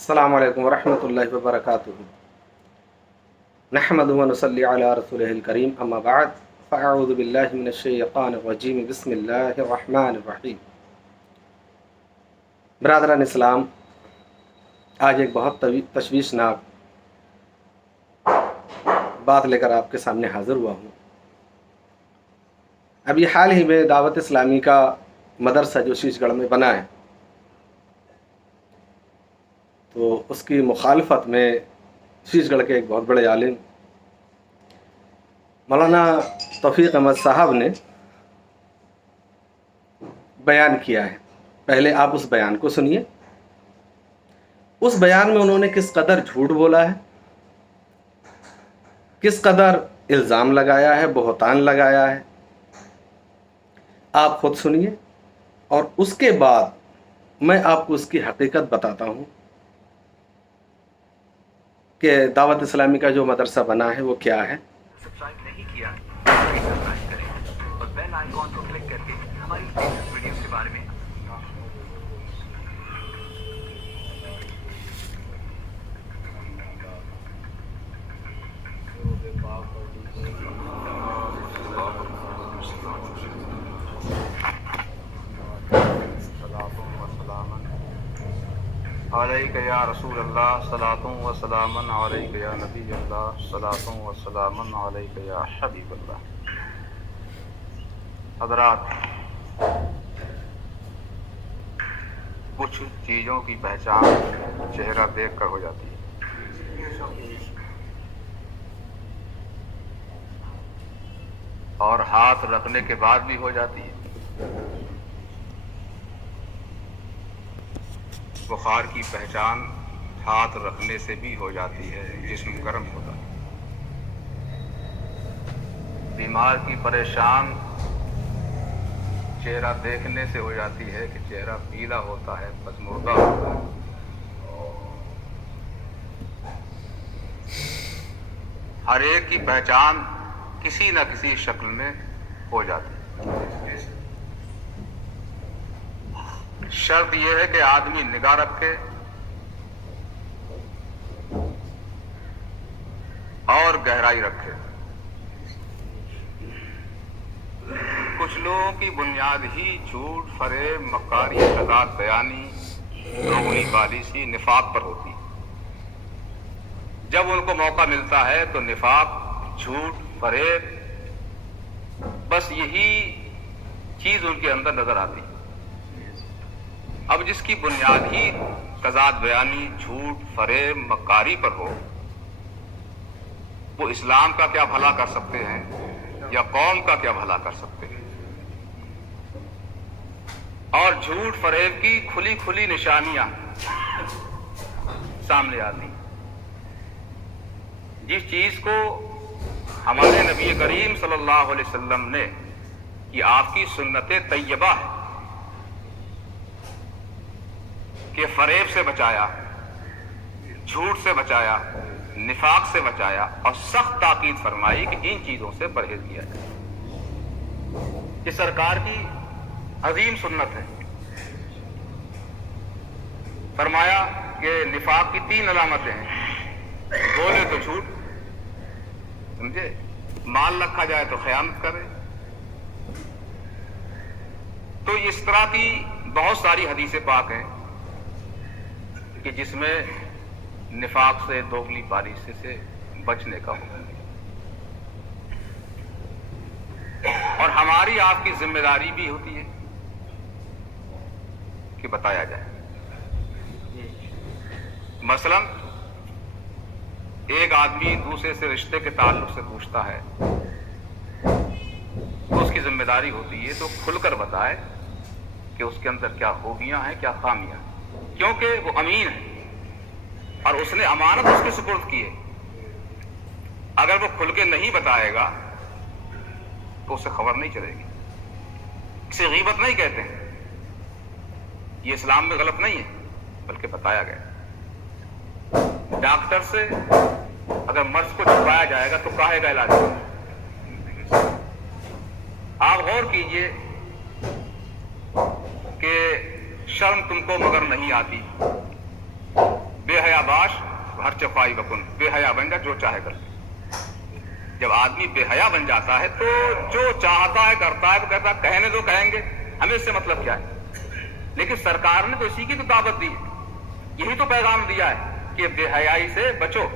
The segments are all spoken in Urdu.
السلام علیکم ورحمۃ اللہ وبرکاتہ۔ نحمد و نصلی علی رسولہ الکریم، اما بعد فاعوذ باللہ من الشیطان الرجیم، بسم اللہ الرحمن الرحیم۔ برادران اسلام، آج ایک بہت تشویشناک بات لے کر آپ کے سامنے حاضر ہوا ہوں۔ ابھی حال ہی میں دعوت اسلامی کا مدرسہ جو شیش گڑھ میں بنا ہے، تو اس کی مخالفت میں شیش گڑھ کے ایک بہت بڑے عالم مولانا توفیق احمد صاحب نے بیان کیا ہے۔ پہلے آپ اس بیان کو سنیے۔ اس بیان میں انہوں نے کس قدر جھوٹ بولا ہے، کس قدر الزام لگایا ہے، بہتان لگایا ہے، آپ خود سنیے، اور اس کے بعد میں آپ کو اس کی حقیقت بتاتا ہوں کہ دعوت اسلامی کا جو مدرسہ بنا ہے وہ کیا ہے۔ سبسکرائب نہیں کیا سبسکرائب کریں اور بیل آئیکن کو کلک کر کے ہماری لیٹسٹ ویڈیوز کے بارے میں علیک یا رسول اللہ صلاۃ و سلام علیک یا نبی اللہ صلاۃ و سلام علیک یا حبیب اللہ۔ حضرات، کچھ چیزوں کی پہچان چہرہ دیکھ کر ہو جاتی ہے، اور ہاتھ رکھنے کے بعد بھی ہو جاتی ہے۔ بخار کی پہچان ہاتھ رکھنے سے بھی ہو جاتی ہے، جسم گرم ہوتا ہے۔ بیمار کی پریشان چہرہ دیکھنے سے ہو جاتی ہے کہ چہرہ پیلا ہوتا ہے، پژمردہ ہوتا ہے۔ ہر ایک کی پہچان کسی نہ کسی شکل میں ہو جاتی ہے۔ شرط یہ ہے کہ آدمی نگاہ رکھے اور گہرائی رکھے۔ کچھ لوگوں کی بنیاد ہی جھوٹ، فریب، مکاری، کذاب بیانی، دوغلی پالیسی، نفاق پر ہوتی ہے۔ جب ان کو موقع ملتا ہے تو نفاق، جھوٹ، فریب، بس یہی چیز ان کے اندر نظر آتی ہے۔ اب جس کی بنیاد ہی کذاب بیانی، جھوٹ، فریب، مکاری پر ہو، وہ اسلام کا کیا بھلا کر سکتے ہیں یا قوم کا کیا بھلا کر سکتے ہیں؟ اور جھوٹ فریب کی کھلی کھلی نشانیاں سامنے آتی ہیں۔ جس چیز کو ہمارے نبی کریم صلی اللہ علیہ وسلم نے، یہ آپ کی سنت طیبہ ہے کہ فریب سے بچایا، جھوٹ سے بچایا، نفاق سے بچایا، اور سخت تاکید فرمائی کہ ان چیزوں سے پرہیز کیا جائے۔ یہ سرکار کی عظیم سنت ہے۔ فرمایا کہ نفاق کی 3 علامتیں ہیں۔ بولے تو جھوٹ، سمجھے، مال رکھا جائے تو خیانت کرے۔ تو اس طرح کی بہت ساری حدیث پاک ہیں کہ جس میں نفاق سے، دوغلی پالیسی سے بچنے کا حکم ہے۔ اور ہماری آپ کی ذمہ داری بھی ہوتی ہے کہ بتایا جائے۔ مثلا ایک آدمی دوسرے سے رشتے کے تعلق سے پوچھتا ہے تو اس کی ذمہ داری ہوتی ہے تو کھل کر بتائے کہ اس کے اندر کیا خوبیاں ہیں، کیا خامیاں ہیں، کیونکہ وہ امین ہے اور اس نے امانت اس کے سپرد کی ہے۔ اگر وہ کھل کے نہیں بتائے گا تو اسے خبر نہیں چلے گی۔ اسے غیبت نہیں کہتے ہیں، یہ اسلام میں غلط نہیں ہے، بلکہ بتایا گیا۔ ڈاکٹر سے اگر مرض کو چھپایا جائے گا تو کاہے کا علاج ہوگا؟ آپ غور کیجئے کہ شرم تم کو مگر نہیں آتی، بے ہر چفائی بکن، بے حیا بن جا، جو چاہے کر لے۔ جب آدمی بے حیا بن جاتا ہے تو جو چاہتا ہے کرتا ہے، تو کہتا ہے کہنے دو، کہیں گے، ہمیں اس سے مطلب کیا ہے؟ لیکن سرکار نے تو اسی کی تو دعوت دی ہے، یہی تو پیغام دیا ہے کہ بے حیائی سے بچو،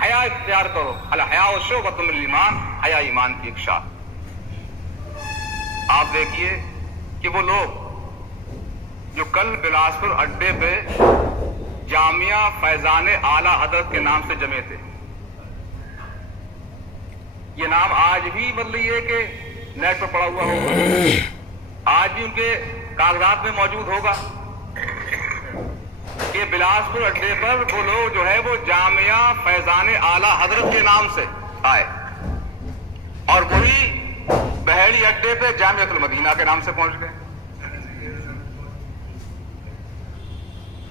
حیا اختیار کرو، الحیا شعبۃ من الایمان، حیا ایمان کی ایک شاخ۔ آپ دیکھیے کہ وہ لوگ جو کل بلاسپور اڈے پہ جامعہ فیضان اعلیٰ حضرت کے نام سے جمے تھے، یہ نام آج بھی مطلب یہ کہ نیٹ پر پڑا ہوا ہوگا، آج بھی ان کے کاغذات میں موجود ہوگا کہ بلاسپور اڈے پر وہ لوگ جو ہے وہ جامعہ فیضان اعلیٰ حضرت کے نام سے آئے، اور وہی بحیری اڈے پہ جامعۃ المدینہ کے نام سے پہنچ گئے۔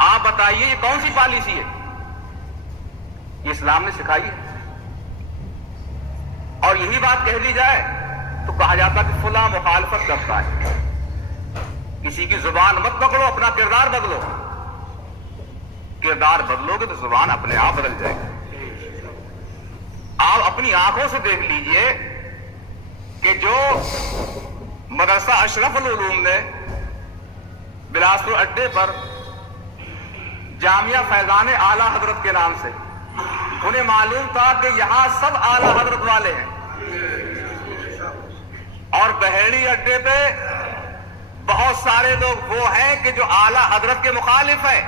آپ بتائیے یہ کون سی پالیسی ہے؟ یہ اسلام نے سکھائی ہے؟ اور یہی بات کہہ دی جائے تو کہا جاتا کہ فلاں مخالفت کرتا ہے۔ کسی کی زبان مت پکڑو، اپنا کردار بدلو، کردار بدلو گے تو زبان اپنے آپ بدل جائے گی۔ آپ اپنی آنکھوں سے دیکھ لیجئے کہ جو مدرسہ اشرف العلوم نے بلاسپور اڈے پر جامعہ فیضان اعلیٰ حضرت کے نام سے، انہیں معلوم تھا کہ یہاں سب اعلیٰ حضرت والے ہیں، اور بحیری اڈے پہ بہت سارے لوگ وہ ہیں کہ جو اعلیٰ حضرت کے مخالف ہیں۔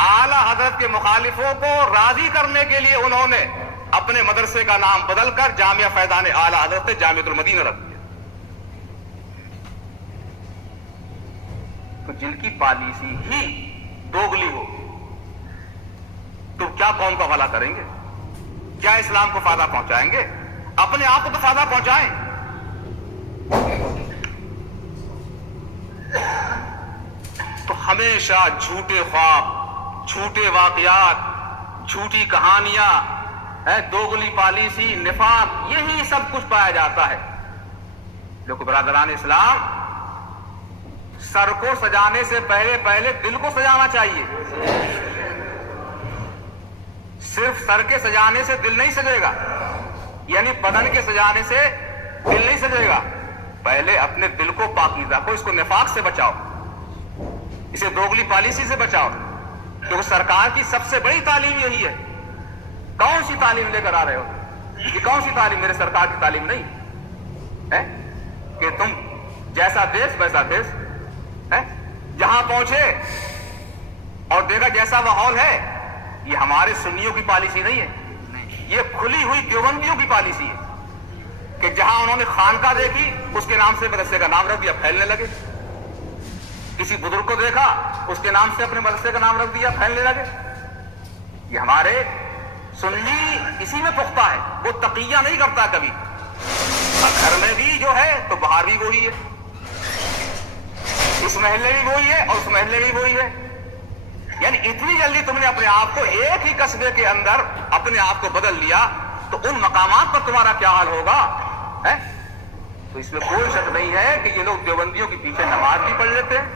اعلیٰ حضرت کے مخالفوں کو راضی کرنے کے لیے انہوں نے اپنے مدرسے کا نام بدل کر جامعہ فیضان اعلیٰ حضرت جامعۃ المدینہ رکھ دیا۔ تو جن کی پالیسی ہی دوگلی ہو تو کیا قوم کا بھلا کریں گے؟ کیا اسلام کو فائدہ پہنچائیں گے؟ اپنے آپ کو تو فائدہ پہنچائیں۔ تو ہمیشہ جھوٹے خواب، جھوٹے واقعات، جھوٹی کہانیاں، دوگلی پالیسی، نفاق، یہی سب کچھ پایا جاتا ہے۔ لیکن برادران اسلام، سر کو سجانے سے پہلے دل کو سجانا چاہیے۔ صرف سر کے سجانے سے دل نہیں سجے گا، یعنی بدن کے سجانے سے دل نہیں سجے گا۔ پہلے اپنے دل کو پاکیزہ کو، اس کو نفاق سے بچاؤ، اسے دوگلی پالیسی سے بچاؤ، کیونکہ سرکار کی سب سے بڑی تعلیم یہی ہے۔ کون سی تعلیم لے کر آ رہے ہو؟ یہ کون سی تعلیم؟ میرے سرکار کی تعلیم نہیں ہے کہ تم جیسا دیش ویسا دیش، جہاں پہنچے اور دیکھا جیسا ماحول ہے۔ یہ ہمارے سنیوں کی پالیسی نہیں ہے، یہ کھلی ہوئی دیوبندیوں کی پالیسی ہے کہ جہاں انہوں نے خانقاہ دیکھی اس کے نام سے مدرسے کا نام رکھ دیا، پھیلنے لگے۔ کسی بزرگ کو دیکھا اس کے نام سے اپنے مدرسے کا نام رکھ دیا، پھیلنے لگے۔ یہ ہمارے سنی اسی میں پختہ ہے، وہ تقیہ نہیں کرتا کبھی۔ گھر میں بھی جو ہے تو باہر بھی وہی ہے، اس محلے بھی وہی ہے اور اس محلے بھی وہی ہے۔ یعنی اتنی جلدی تم نے اپنے آپ کو ایک ہی قصبے کے اندر اپنے آپ کو بدل لیا تو ان مقامات پر تمہارا کیا حال ہوگا؟ تو اس میں کوئی شک نہیں ہے کہ یہ لوگ دیوبندیوں کے پیچھے نماز بھی پڑھ لیتے ہیں،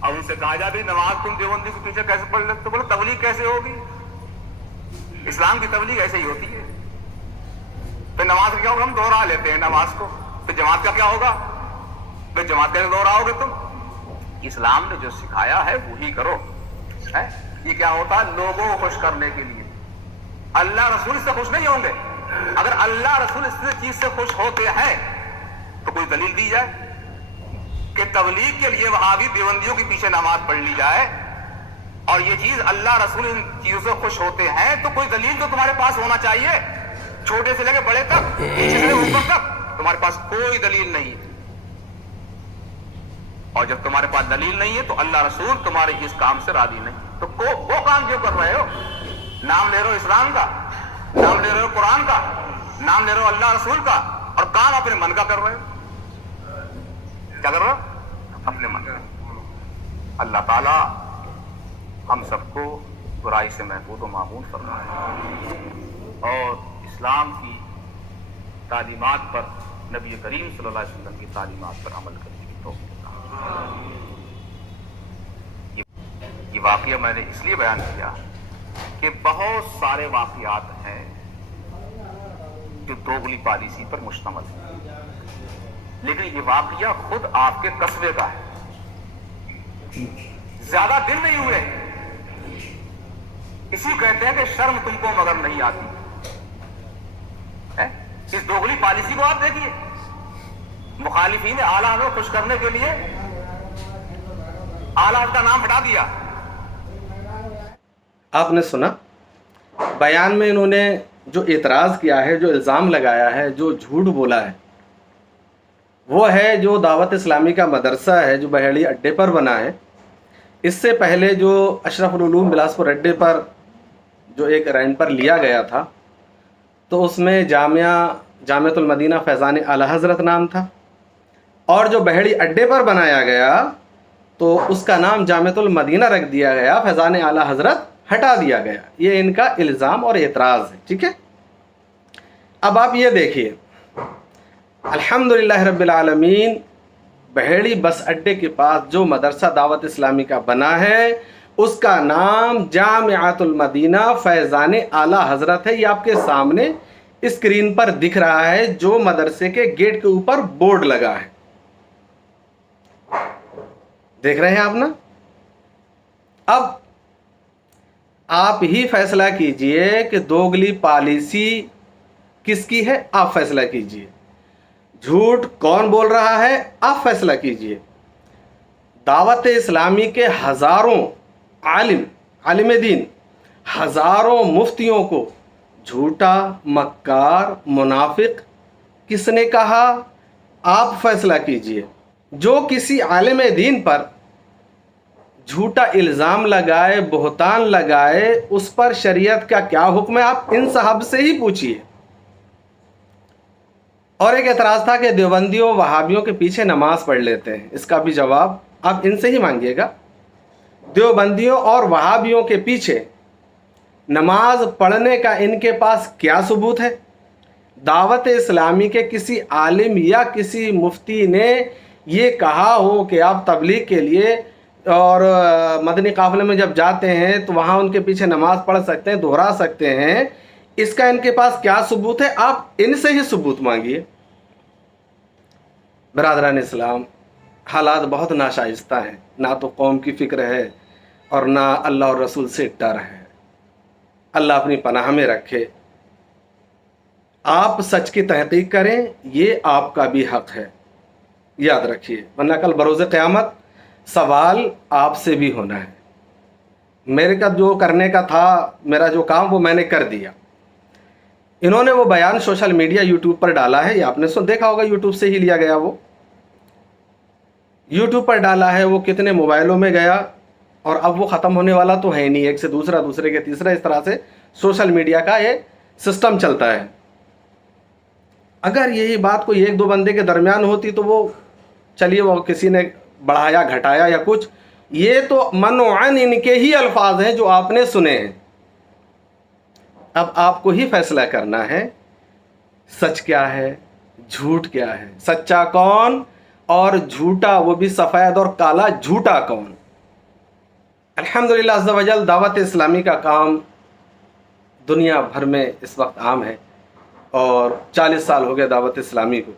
اور ان سے کہا جاتا ہے نماز تم دیوبندیوں کے پیچھے کیسے پڑھ لیتے؟ تو بولو تبلیغ کیسے ہوگی؟ اسلام کی تبلیغ ایسے ہی ہوتی ہے۔ تو نماز کا کیا ہوگا؟ ہم دوہرا لیتے ہیں نماز کو، تو جماعت کا کیا ہوگا؟ بھائی جماعت کیسے دوہراؤ گے تم؟ اسلام نے جو سکھایا ہے وہی کرو۔ یہ کیا ہوتا ہے؟ لوگوں کو خوش کرنے کے لیے۔ اللہ رسول سے خوش نہیں ہوں گے۔ اگر اللہ رسول اس چیز سے خوش ہوتے ہیں تو کوئی دلیل دی جائے کہ تبلیغ کے لیے وہابی دیوبندیوں کے پیچھے نماز پڑھ لی جائے، اور یہ چیز اللہ رسول ان چیزوں سے خوش ہوتے ہیں، تو کوئی دلیل تو تمہارے پاس ہونا چاہیے، چھوٹے سے لے کے بڑے تک، نیچے سے اوپر تک۔ تمہارے پاس کوئی دلیل نہیں ہے، اور جب تمہارے پاس دلیل نہیں ہے تو اللہ رسول تمہارے اس کام سے راضی نہیں۔ تو وہ کام کیوں کر رہے ہو؟ نام لے رہے ہو اسلام کا، نام لے رہے ہو قرآن کا، نام لے رہے ہو اللہ رسول کا، اور کام اپنے من کا کر رہے ہو۔ کیا کر رہے ہو؟ اپنے من کا۔ اللہ تعالی ہم سب کو برائی سے محفوظ و معمون فرمائے، اور اسلام کی تعلیمات پر، نبی کریم صلی اللہ علیہ وسلم کی تعلیمات پر عمل کرنے کی توفیق۔ یہ واقعہ میں نے اس لیے بیان کیا کہ بہت سارے واقعات ہیں جو دوگلی پالیسی پر مشتمل ہے، لیکن یہ واقعہ خود آپ کے قصبے کا ہے، زیادہ دن نہیں ہوئے، اسی کہتے ہیں کہ شرم تم کو مگر نہیں آتی ہے؟ اس دوگلی پالیسی کو آپ دیکھیے، مخالفین اعلیٰ حضرت کو خوش کرنے کے لیے اعلیٰ حضرت کا نام ہٹا دیا۔ آپ نے سنا بیان میں انہوں نے جو اعتراض کیا ہے، جو الزام لگایا ہے، جو جھوٹ بولا ہے، وہ ہے جو دعوت اسلامی کا مدرسہ ہے جو بہیڑی اڈے پر بنا ہے۔ اس سے پہلے جو اشرف العلوم بلاسپور اڈے پر جو ایک رینٹ پر لیا گیا تھا، تو اس میں جامعۃ المدینہ فیضان اعلیٰ حضرت نام تھا، اور جو بہیڑی اڈے پر بنایا گیا تو اس کا نام جامعۃ المدینہ رکھ دیا گیا، فیضان اعلیٰ حضرت ہٹا دیا گیا۔ یہ ان کا الزام اور اعتراض ہے، ٹھیک ہے۔ اب آپ یہ دیکھیے، الحمدللہ رب العالمین، بہیڑی بس اڈے کے پاس جو مدرسہ دعوت اسلامی کا بنا ہے اس کا نام جامعۃ المدینہ فیضان اعلیٰ حضرت ہے۔ یہ آپ کے سامنے اسکرین پر دکھ رہا ہے، جو مدرسے کے گیٹ کے اوپر بورڈ لگا ہے، دیکھ رہے ہیں آپ نا۔ اب آپ ہی فیصلہ کیجئے کہ دوگلی پالیسی کس کی ہے، آپ فیصلہ کیجئے۔ جھوٹ کون بول رہا ہے، آپ فیصلہ کیجئے۔ دعوت اسلامی کے ہزاروں عالم دین، ہزاروں مفتیوں کو جھوٹا، مکار، منافق کس نے کہا، آپ فیصلہ کیجئے۔ جو کسی عالم دین پر جھوٹا الزام لگائے، بہتان لگائے، اس پر شریعت کا کیا حکم ہے، آپ ان صاحب سے ہی پوچھئے۔ اور ایک اعتراض تھا کہ دیوبندیوں وہابیوں کے پیچھے نماز پڑھ لیتے ہیں، اس کا بھی جواب آپ ان سے ہی مانگیے گا۔ دیوبندیوں اور وہابیوں کے پیچھے نماز پڑھنے کا ان کے پاس کیا ثبوت ہے؟ دعوت اسلامی کے کسی عالم یا کسی مفتی نے یہ کہا ہو کہ آپ تبلیغ کے لیے اور مدنی قافلے میں جب جاتے ہیں تو وہاں ان کے پیچھے نماز پڑھ سکتے ہیں، دہرا سکتے ہیں، اس کا ان کے پاس کیا ثبوت ہے؟ آپ ان سے ہی ثبوت مانگیے۔ برادران اسلام، حالات بہت ناشائستہ ہیں، نہ تو قوم کی فکر ہے اور نہ اللہ اور رسول سے ڈر ہے۔ اللہ اپنی پناہ میں رکھے۔ آپ سچ کی تحقیق کریں، یہ آپ کا بھی حق ہے، یاد رکھیے، ورنہ کل بروز قیامت سوال آپ سے بھی ہونا ہے۔ میرے کا جو کرنے کا تھا، میرا جو کام وہ میں نے کر دیا۔ انہوں نے وہ بیان سوشل میڈیا یوٹیوب پر ڈالا ہے، یہ آپ نے دیکھا ہوگا، یوٹیوب سے ہی لیا گیا، وہ یوٹیوب پر ڈالا ہے، وہ کتنے موبائلوں میں گیا، اور اب وہ ختم ہونے والا تو ہے نہیں، ایک سے دوسرا، دوسرے کے تیسرا، اس طرح سے سوشل میڈیا کا یہ سسٹم چلتا ہے۔ اگر یہی بات کوئی ایک دو بندے کے درمیان ہوتی تو وہ چلیے، وہ کسی نے بڑھایا گھٹایا یا کچھ، یہ تو منوعاً ان کے ہی الفاظ ہیں جو آپ نے سنے ہیں۔ اب آپ کو ہی فیصلہ کرنا ہے سچ کیا ہے، جھوٹ کیا ہے، سچا کون اور جھوٹا، وہ بھی سفید اور کالا جھوٹا کون۔ الحمدللہ عز و جل، دعوت اسلامی کا کام دنیا بھر میں اس وقت عام ہے، اور 40 سال ہو گئے دعوت اسلامی کو۔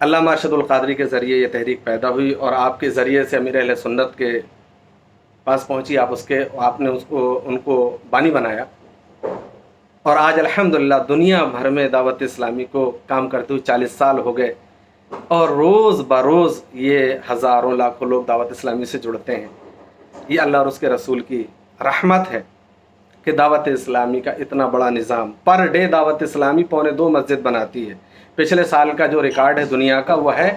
علامہ ارشد القادری کے ذریعے یہ تحریک پیدا ہوئی، اور آپ کے ذریعے سے امیر اہل سنت کے پاس پہنچی، آپ نے ان کو بانی بنایا، اور آج الحمدللہ دنیا بھر میں دعوت اسلامی کو کام کرتے ہوئے 40 سال ہو گئے، اور روز بروز یہ ہزاروں لاکھوں لوگ دعوت اسلامی سے جڑتے ہیں۔ یہ اللہ اور اس کے رسول کی رحمت ہے کہ دعوت اسلامی کا اتنا بڑا نظام، پر ڈے دعوت اسلامی 1.25 مسجد بناتی ہے۔ پچھلے سال کا جو ریکارڈ ہے دنیا کا، وہ ہے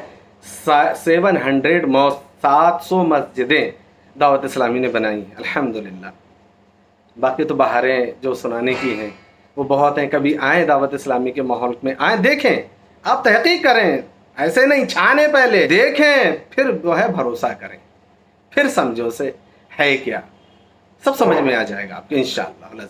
700 مسجدیں دعوت اسلامی نے بنائی ہیں، الحمدللہ۔ باقی تو بہاریں جو سنانے کی ہیں وہ بہت ہیں۔ کبھی آئیں دعوت اسلامی کے ماحول میں، آئیں، دیکھیں، آپ تحقیق کریں، ایسے نہیں چھانے، پہلے دیکھیں، پھر جو ہے بھروسہ کریں، پھر سمجھو سے ہے کیا، سب سمجھ میں آ جائے گا آپ کو انشاءاللہ۔